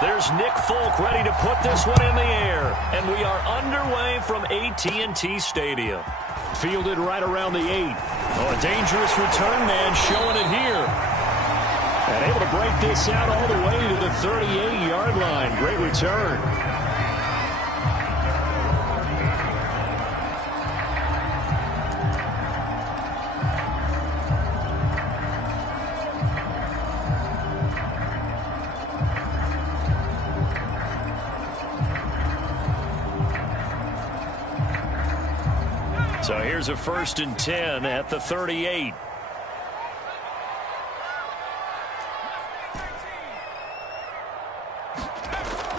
There's Nick Folk ready to put this one in the air. And we are underway from AT&T Stadium. Fielded right around the 8. Oh, a dangerous return man showing it here. And able to break this out all the way to the 38-yard line. Great return. So here's a 1st and 10 at the 38.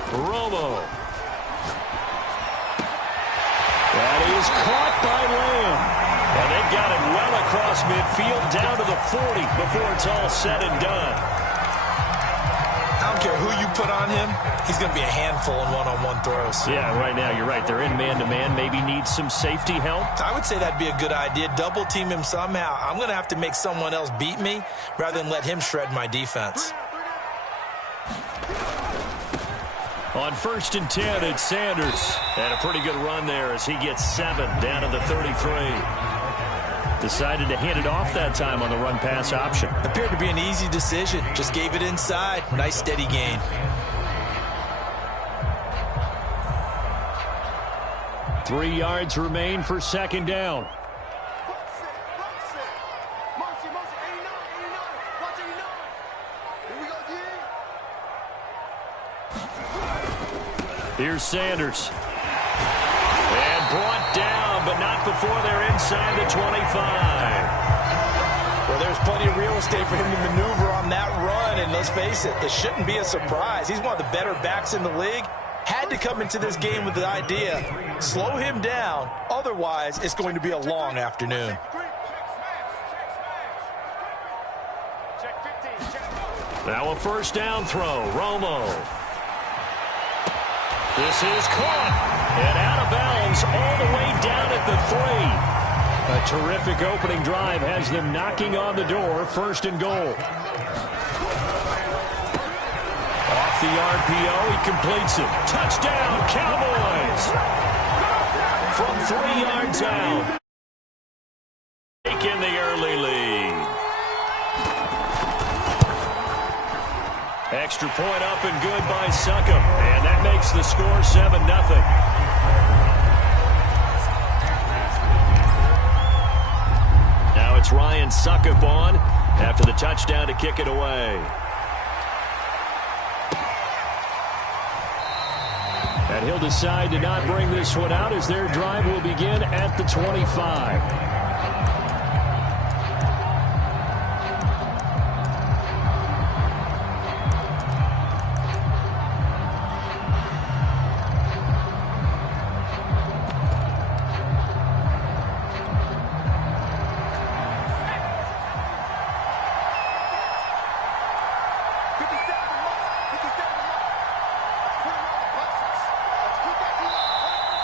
Romo. That is caught by Lamb. And they've got it well across midfield down to the 40 before it's all said and done. I don't care who you put on him, he's going to be a handful in one-on-one throws. Yeah, right now you're right. They're in man-to-man. Maybe need some safety help. I would say that'd be a good idea. Double team him somehow. I'm going to have to make someone else beat me rather than let him shred my defense. On 1st and 10, it's Sanders. And a pretty good run there as he gets 7 down to the 33. Decided to hand it off that time on the run-pass option. Appeared to be an easy decision. Just gave it inside. Nice steady gain. Three yards remain for 2nd down. Here's Sanders. And brought down, but not before they're inside the 25. Well, there's plenty of real estate for him to maneuver on that run, and let's face it, it shouldn't be a surprise. He's one of the better backs in the league. Had to come into this game with the idea, slow him down, otherwise it's going to be a long afternoon. Now a 1st down throw, Romo. This is caught, and out of bounds all the way down at the 3. A terrific opening drive has them knocking on the door, 1st and goal. Off the RPO, he completes it. Touchdown, Cowboys! From 3 yards out. Taking the early lead. Extra point up and good by Succop. And that makes the score 7-0. Now it's Ryan Succop on after the touchdown to kick it away. And he'll decide to not bring this one out as their drive will begin at the 25.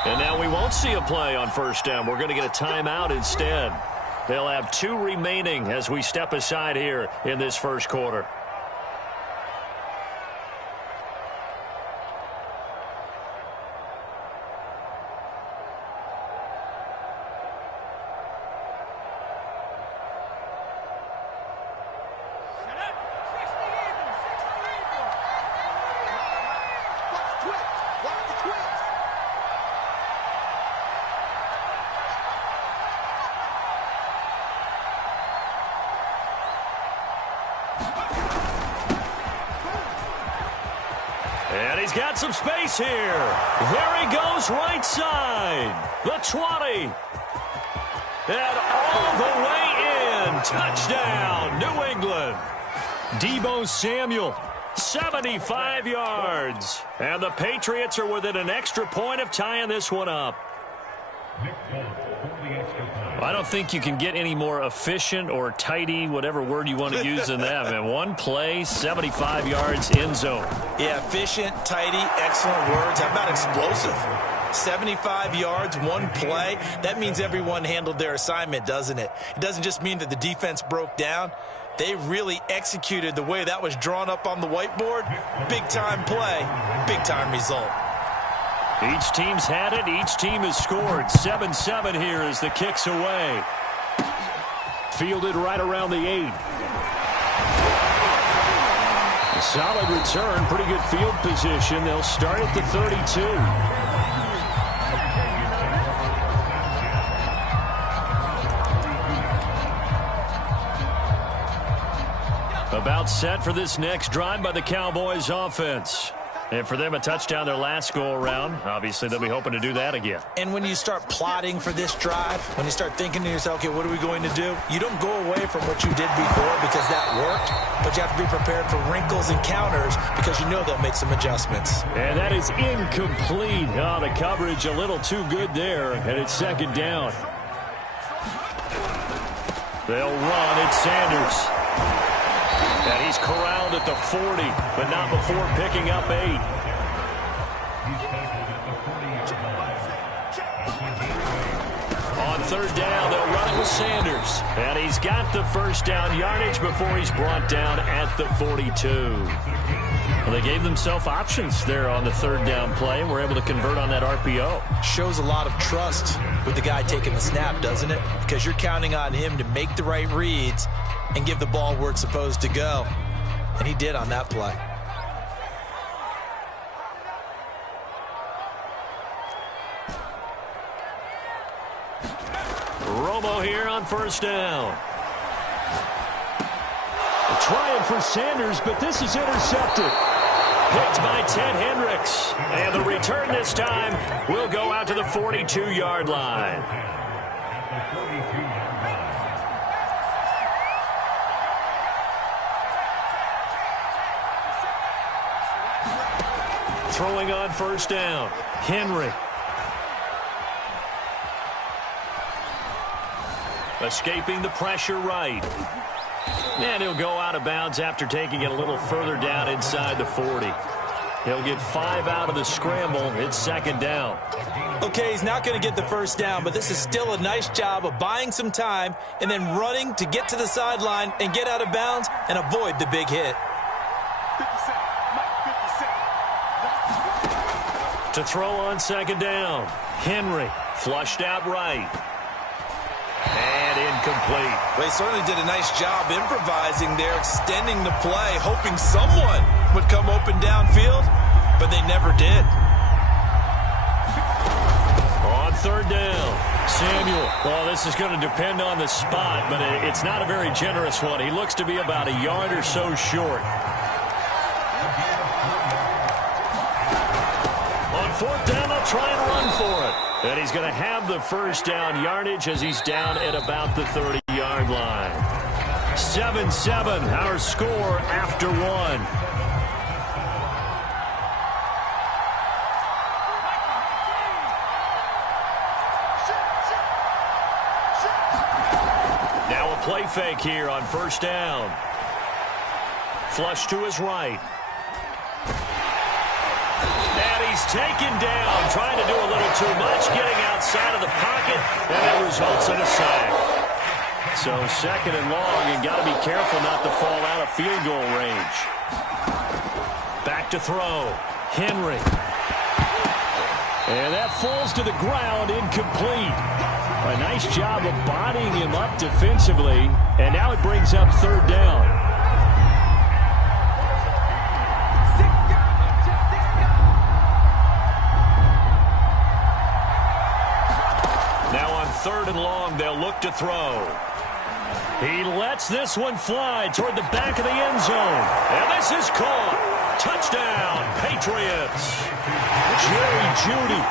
And now we won't see a play on 1st down. We're going to get a timeout instead. They'll have 2 remaining as we step aside here in this 1st quarter. And he's got some space here. There he goes, right side. The 20. And all the way in. Touchdown, New England. Deebo Samuel, 75 yards. And the Patriots are within an extra point of tying this one up. I don't think you can get any more efficient or tidy, whatever word you want to use in that. Man, one play, 75 yards, end zone. Yeah, efficient, tidy, excellent words. How about explosive? 75 yards, one play. That means everyone handled their assignment, doesn't it? It doesn't just mean that the defense broke down. They really executed the way that was drawn up on the whiteboard. Big-time play, big-time result. Each team's had it. Each team has scored. 7-7 here as the kick's away. Fielded right around the 8. A solid return. Pretty good field position. They'll start at the 32. About set for this next drive by the Cowboys offense. And for them, a touchdown their last go-around. Obviously, they'll be hoping to do that again. And when you start plotting for this drive, when you start thinking to yourself, okay, what are we going to do? You don't go away from what you did before because that worked, but you have to be prepared for wrinkles and counters because you know they'll make some adjustments. And that is incomplete. Oh, the coverage a little too good there, and it's second down. They'll run. It's Sanders. And he's corralled at the 40, but not before picking up 8. On third down, they'll run it with Sanders. And he's got the first down yardage before he's brought down at the 42. Well, they gave themselves options there on the third down play and were able to convert on that RPO. Shows a lot of trust with the guy taking the snap, doesn't it? Because you're counting on him to make the right reads and give the ball where it's supposed to go. And he did on that play. Romo here on first down. Trying for Sanders, but this is intercepted. Picked by Ted Hendricks. And the return this time will go out to the 42-yard line. Throwing on first down, Henry. Escaping the pressure right. And he'll go out of bounds after taking it a little further down inside the 40. He'll get 5 out of the scramble. It's second down. Okay, he's not going to get the first down, but this is still a nice job of buying some time and then running to get to the sideline and get out of bounds and avoid the big hit. To throw on second down, Henry flushed out right. And incomplete. They certainly did a nice job improvising there, extending the play, hoping someone would come open downfield, but they never did. On third down, Samuel. Well, this is going to depend on the spot, but it's not a very generous one. He looks to be about a yard or so short. On fourth down, they'll try and run for it. And he's going to have the first down yardage as he's down at about the 30-yard line. 7-7, our score after one. Now a play fake here on first down. Flush to his right. He's taken down, trying to do a little too much, getting outside of the pocket, and it results in a sack. So second and long, and got to be careful not to fall out of field goal range. Back to throw, Henry. And that falls to the ground, incomplete. A nice job of bodying him up defensively, and now it brings up third down. Third and long, they'll look to throw. He lets this one fly toward the back of the end zone. And this is caught. Touchdown, Patriots. Jerry Jeudy,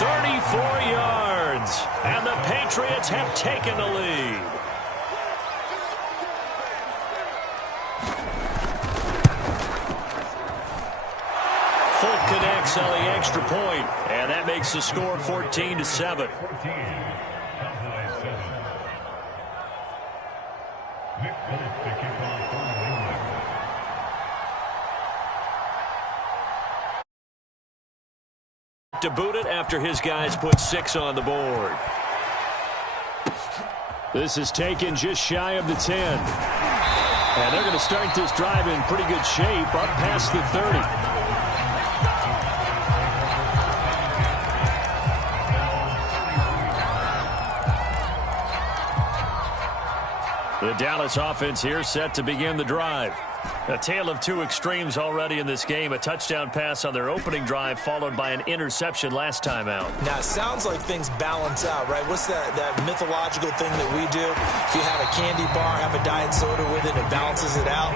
34 yards. And the Patriots have taken the lead. Fulton connects on the extra point, and that makes the score 14-7. To boot it after his guys put 6 on the board. This is taken just shy of the 10. And they're going to start this drive in pretty good shape, up past the 30. The Dallas offense here set to begin the drive. A tale of two extremes already in this game. A touchdown pass on their opening drive, followed by an interception last time out. Now, it sounds like things balance out, right? What's that mythological thing that we do? If you have a candy bar, have a diet soda with it, it balances it out.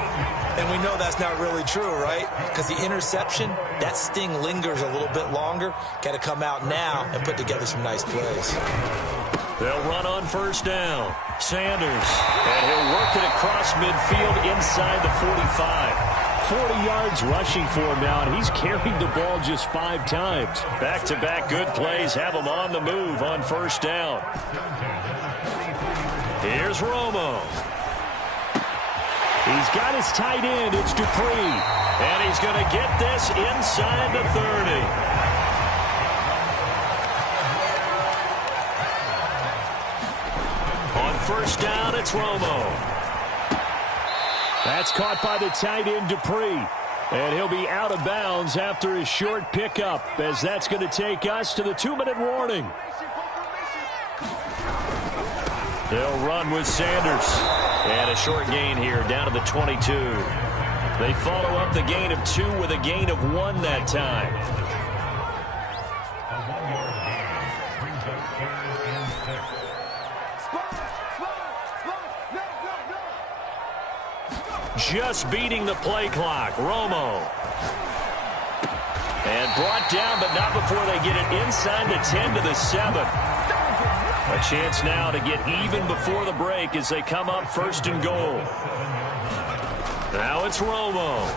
And we know that's not really true, right? Because the interception, that sting lingers a little bit longer. Got to come out now and put together some nice plays. They'll run on first down. Sanders, and he'll work it across midfield inside the 45. 40 yards rushing for him now, and he's carried the ball just 5 times. Back-to-back good plays have him on the move on first down. Here's Romo. He's got his tight end. It's Dupree. And he's going to get this inside the 30. First down, it's Romo. That's caught by the tight end, Dupree. And he'll be out of bounds after his short pickup, as that's going to take us to the 2-minute warning. They'll run with Sanders. And a short gain here, down to the 22. They follow up the gain of 2 with a gain of 1 that time. Just beating the play clock. Romo. And brought down, but not before they get it inside the 10 to the 7. A chance now to get even before the break as they come up first and goal. Now it's Romo.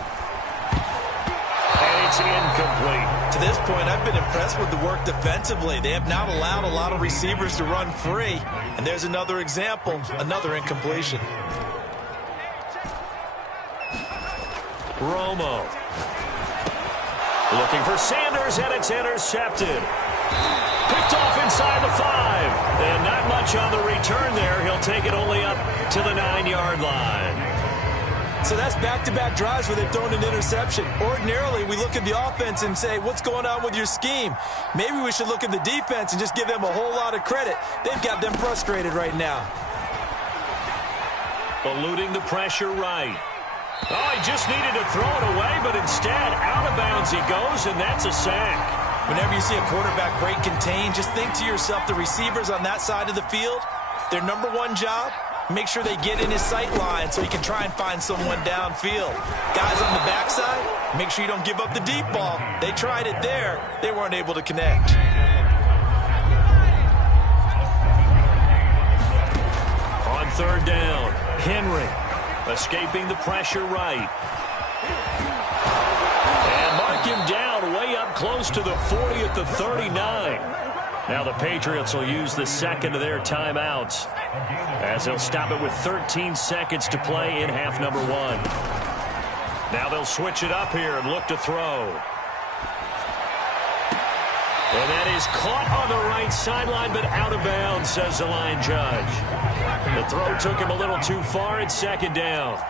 And it's incomplete. To this point, I've been impressed with the work defensively. They have not allowed a lot of receivers to run free. And there's another example, another incompletion. Romo. Looking for Sanders, and it's intercepted. Picked off inside the 5. And not much on the return there. He'll take it only up to the 9-yard line. So that's back-to-back drives where they've thrown an interception. Ordinarily, we look at the offense and say, what's going on with your scheme? Maybe we should look at the defense and just give them a whole lot of credit. They've got them frustrated right now. Eluding the pressure right. Oh, he just needed to throw it away, but instead, out of bounds he goes, and that's a sack. Whenever you see a quarterback break contain, just think to yourself, the receivers on that side of the field, their number one job, make sure they get in his sight line so he can try and find someone downfield. Guys on the backside, make sure you don't give up the deep ball. They tried it there. They weren't able to connect. On third down, Henry. Escaping the pressure right. And mark him down way up close to the 40 at the 39. Now the Patriots will use the second of their timeouts, as they'll stop it with 13 seconds to play in half number 1. Now they'll switch it up here and look to throw. And that is caught on the right sideline, but out of bounds, says the line judge. The throw took him a little too far. It's second down.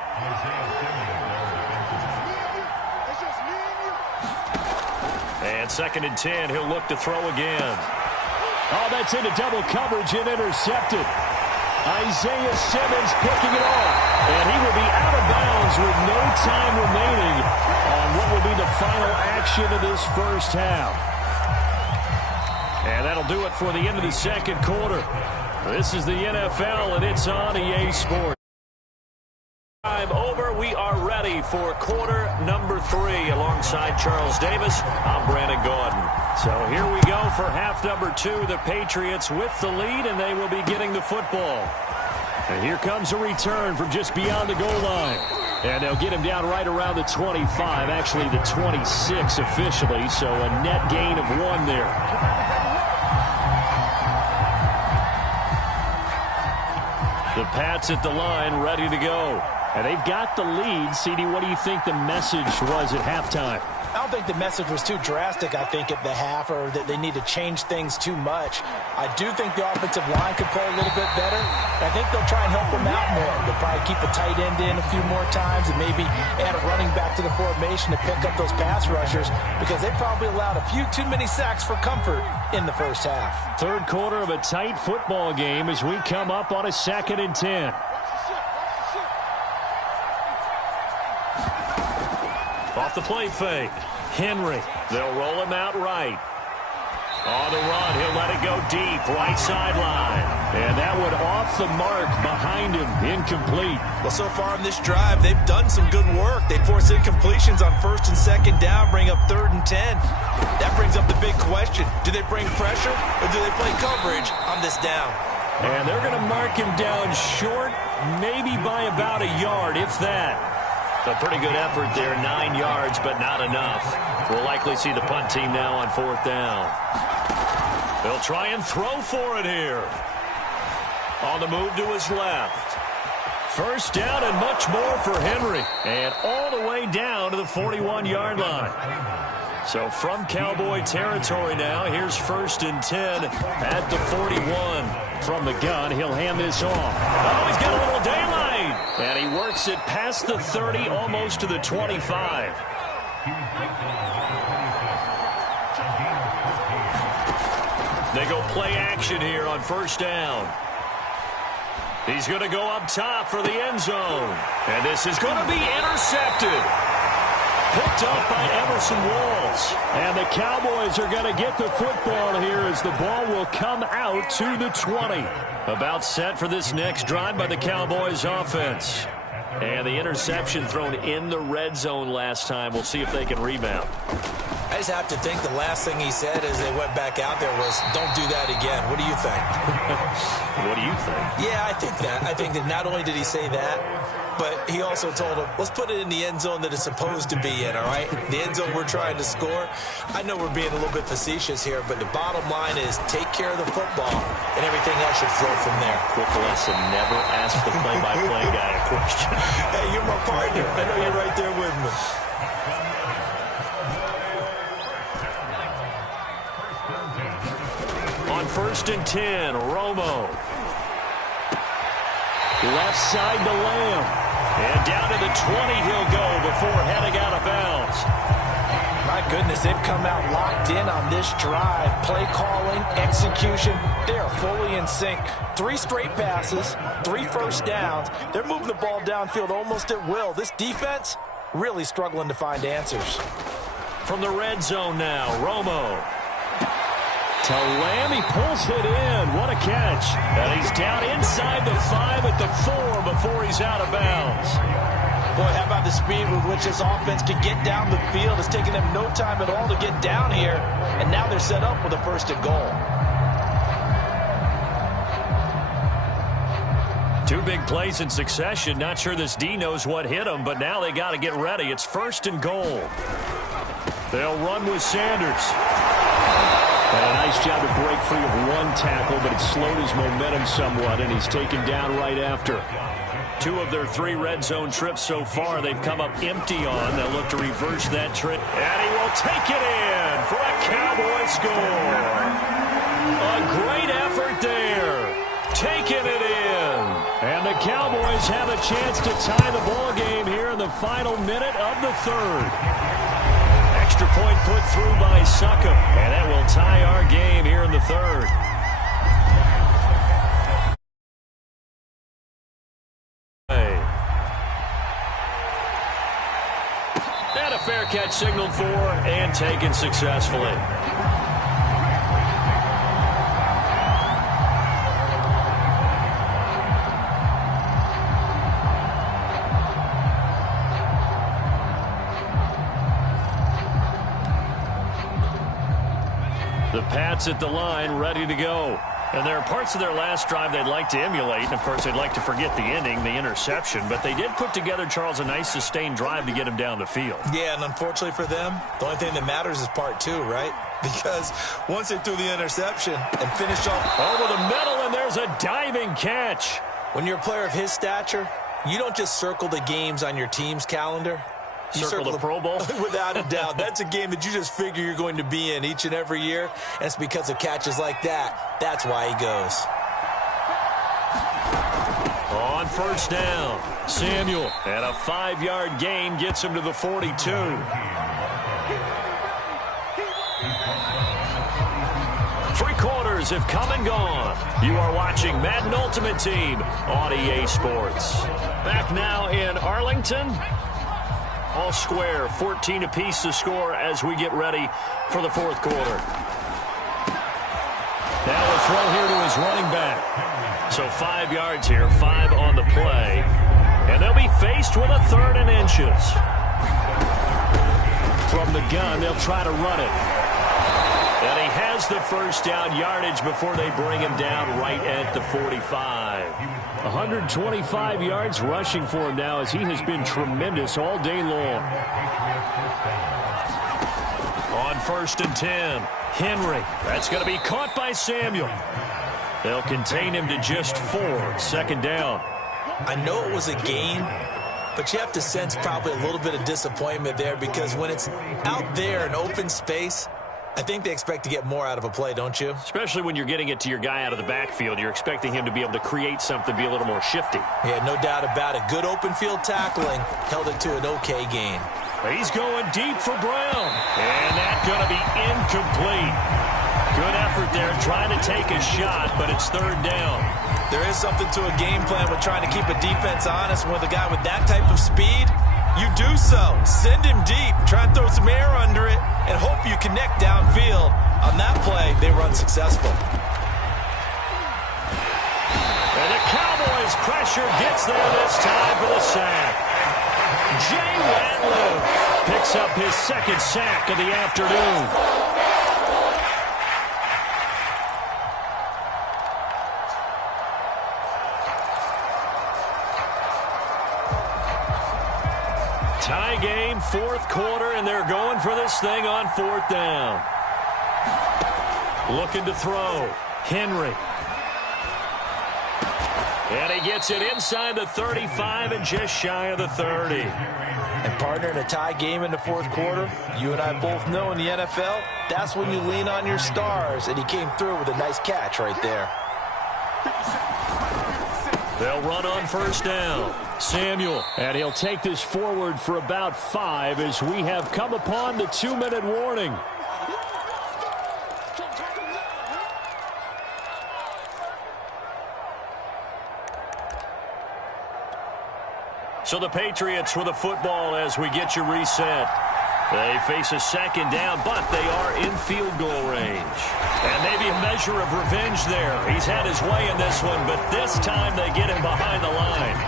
And second and 10. He'll look to throw again. Oh, that's into double coverage and intercepted. Isaiah Simmons picking it off. And he will be out of bounds with no time remaining on what will be the final action of this first half. And that'll do it for the end of the second quarter. This is the NFL, and it's on EA Sports. Time over. We are ready for quarter number 3. Alongside Charles Davis, I'm Brandon Gordon. So here we go for half number 2. The Patriots with the lead, and they will be getting the football. And here comes a return from just beyond the goal line. And they'll get him down right around the 25, actually the 26 officially, so a net gain of 1 there. The Pats at the line, ready to go. And they've got the lead. CD, what do you think the message was at halftime? don't think the message was too drastic, I think, at the half, or that they need to change things too much. I do think the offensive line could play a little bit better. I think they'll try and help them out more. They'll probably keep a tight end in a few more times and maybe add a running back to the formation to pick up those pass rushers, because they probably allowed a few too many sacks for comfort in the first half. Third quarter of a tight football game as we come up on a 2nd and 10. Off the play fake. Henry. They'll roll him out right. On the run, he'll let it go deep, right sideline. And that one off the mark behind him, incomplete. Well, so far in this drive, they've done some good work. They force incompletions on 1st and 2nd down, bring up 3rd and 10. That brings up the big question. Do they bring pressure or do they play coverage on this down? And they're going to mark him down short, maybe by about a yard, if that. A pretty good effort there, 9 yards, but not enough. We'll likely see the punt team now on 4th down. They'll try and throw for it here. On the move to his left. 1st down and much more for Henry. And all the way down to the 41-yard line. So from Cowboy territory now, here's 1st and 10 at the 41. From the gun, he'll hand this off. Oh, he's got a little daylight. And he works it past the 30, almost to the 25. They go play action here on 1st down. He's going to go up top for the end zone. And this is going to be intercepted. Picked up by Emerson Walls. And the Cowboys are going to get the football here as the ball will come out to the 20. About set for this next drive by the Cowboys offense. And the interception thrown in the red zone last time. We'll see if they can rebound. I just have to think the last thing he said as they went back out there was, don't do that again. What do you think? What do you think? Yeah, I think that. I think that not only did he say that, but he also told him, let's put it in the end zone that it's supposed to be in, all right? The end zone we're trying to score. I know we're being a little bit facetious here, but the bottom line is take care of the football, and everything else should flow from there. Quick lesson, never ask the play-by-play guy a question. Hey, you're my partner. I know you're right there with me. On 1st and 10, Romo. Left side to Lamb. And down to the 20 he'll go before heading out of bounds. My goodness, they've come out locked in on this drive. Play calling, execution, they are fully in sync. 3 straight passes, 3 first downs. They're moving the ball downfield almost at will. This defense really struggling to find answers. From the red zone now, Romo. To Lamb, he pulls it in. What a catch. And he's down inside the 5 at the 4 before he's out of bounds. Boy, how about the speed with which this offense can get down the field? It's taken them no time at all to get down here. And now they're set up with a 1st and goal. 2 big plays in succession. Not sure this D knows what hit him, but now they got to get ready. It's 1st and goal. They'll run with Sanders. And a nice job to break free of 1 tackle, but it slowed his momentum somewhat, and he's taken down right after. 2 of their 3 red zone trips so far, they've come up empty on. They'll look to reverse that trip. And he will take it in for a Cowboy score. A great effort there. Taking it in. And the Cowboys have a chance to tie the ball game here in the final minute of the 3rd. Extra point put through by Succop, and that will tie our game here in the 3rd. And a fair catch signaled for and taken successfully. The Pats at the line, ready to go. And there are parts of their last drive they'd like to emulate. And, of course, they'd like to forget the ending, the interception. But they did put together, Charles, a nice sustained drive to get him down the field. Yeah, and unfortunately for them, the only thing that matters is part 2, right? Because once they threw the interception and finished off over the middle, and there's a diving catch. When you're a player of his stature, you don't just circle the games on your team's calendar. Circle the Pro Bowl? Without a doubt. That's a game that you just figure you're going to be in each and every year. And it's because of catches like that. That's why he goes. On first down, Samuel, and a 5-yard gain gets him to the 42. 3 quarters have come and gone. You are watching Madden Ultimate Team on EA Sports. Back now in Arlington. All square, 14 apiece to score as we get ready for the 4th quarter. Now a throw here to his running back. So 5 yards here, 5 on the play. And they'll be faced with a 3rd and inches. From the gun, they'll try to run it. And he has the first down yardage before they bring him down right at the 45. 125 yards rushing for him now as he has been tremendous all day long. On 1st and 10, Henry. That's going to be caught by Samuel. They'll contain him to just 4. 2nd down. I know it was a gain, but you have to sense probably a little bit of disappointment there because when it's out there in open space, I think they expect to get more out of a play, don't you? Especially when you're getting it to your guy out of the backfield. You're expecting him to be able to create something, be a little more shifty. Yeah, no doubt about it. Good open field tackling. Held it to an okay gain. He's going deep for Brown. And that's going to be incomplete. Good effort there trying to take a shot, but it's 3rd down. There is something to a game plan with trying to keep a defense honest. With a guy with that type of speed, you do so. Send him deep. Try and throw some air under it and hope you connect downfield. On that play, they were unsuccessful. And the Cowboys' pressure gets there this time for the sack. Jay Ratliff picks up his 2nd sack of the afternoon. Tie game, 4th quarter, and they're going for this thing on 4th down. Looking to throw. Henry. And he gets it inside the 35 and just shy of the 30. And partner, in a tie game in the 4th quarter, you and I both know in the NFL, that's when you lean on your stars, and he came through with a nice catch right there. They'll run on 1st down. Samuel, and he'll take this forward for about 5 as we have come upon the 2-minute warning. So the Patriots with the football as we get you reset. They face a 2nd down, but they are in field goal range. And maybe a measure of revenge there. He's had his way in this one, but this time they get him behind the line.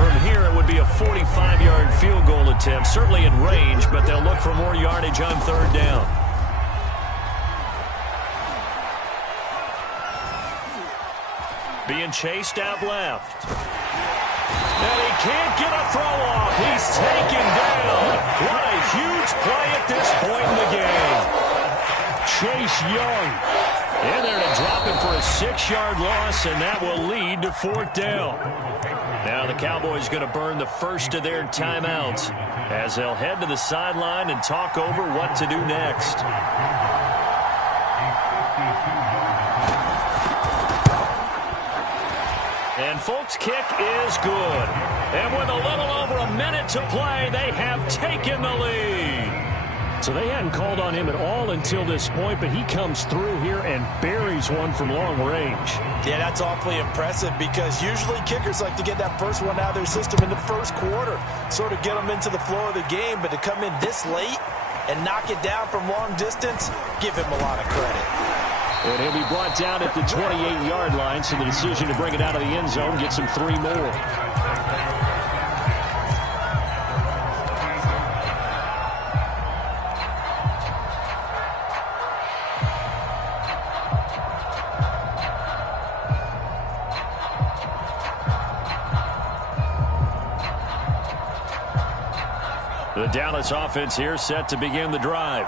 From here, it would be a 45-yard field goal attempt, certainly in range, but they'll look for more yardage on 3rd down. Being chased out left. And he can't get a throw off. He's taken down. What a huge play at this point in the game. Chase Young in there to drop him for a 6-yard loss, and that will lead to 4th down. Now the Cowboys going to burn the first of their timeouts as they'll head to the sideline and talk over what to do next. And folks, kick is good. And with a little over a minute to play, they have taken the lead. So they hadn't called on him at all until this point, but he comes through here and buries one from long range. Yeah, that's awfully impressive because usually kickers like to get that first one out of their system in the 1st quarter, sort of get them into the flow of the game, but to come in this late and knock it down from long distance, give him a lot of credit. And he'll be brought down at the 28-yard line, so the decision to bring it out of the end zone gets him 3 more. The Dallas offense here set to begin the drive.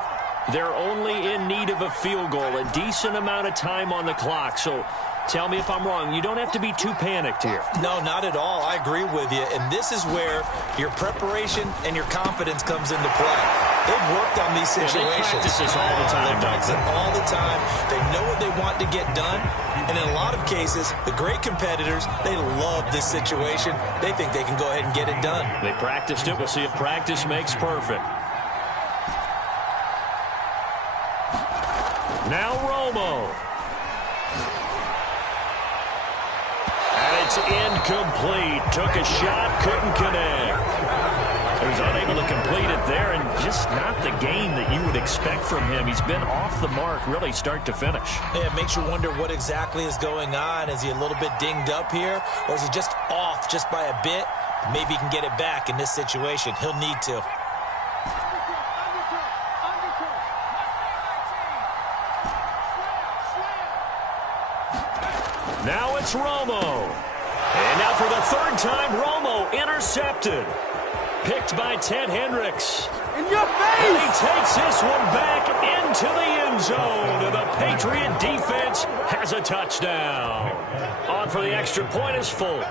They're only in need of a field goal, a decent amount of time on the clock. So Tell me if I'm wrong. You don't have to be too panicked here. No, not at all. I agree with you. And this is where your preparation and your confidence comes into play. They've worked on these situations. They practice this all the time. They practice it all the time. They know what they want to get done. And in a lot of cases, the great competitors, they love this situation. They think they can go ahead and get it done. They practiced it. We'll see if practice makes perfect. Now Romo. And it's incomplete. Took a shot, couldn't connect. He was unable to complete it there, and just not the game that you would expect from him. He's been off the mark really start to finish. Yeah, it makes you wonder what exactly is going on. Is he a little bit dinged up here, or is he just off just by a bit? Maybe he can get it back in this situation. He'll need to. Now it's Romo. And now for the third time, Romo intercepted. Picked by Ted Hendricks. In your face! And he takes this one back into the end zone. And the Patriot defense has a touchdown. On for the extra point is Folk.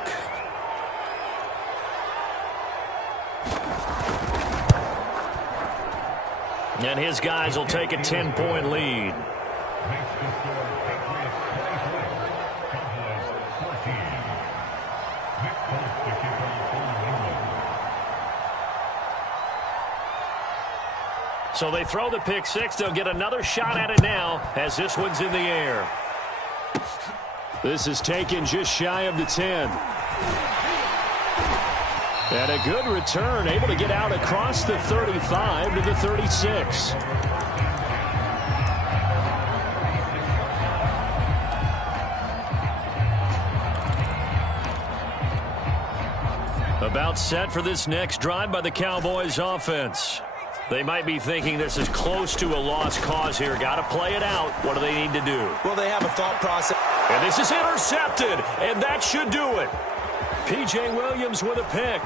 And his guys will take a 10-point lead. So they throw the pick six. They'll get another shot at it now as this one's in the air. This is taken just shy of the 10. And a good return, able to get out across the 35 to the 36. About set for this next drive by the Cowboys offense. They might be thinking this is close to a lost cause here. Got to play it out. What do they need to do? Well, they have a thought process. And this is intercepted, and that should do it. P.J. Williams with a pick.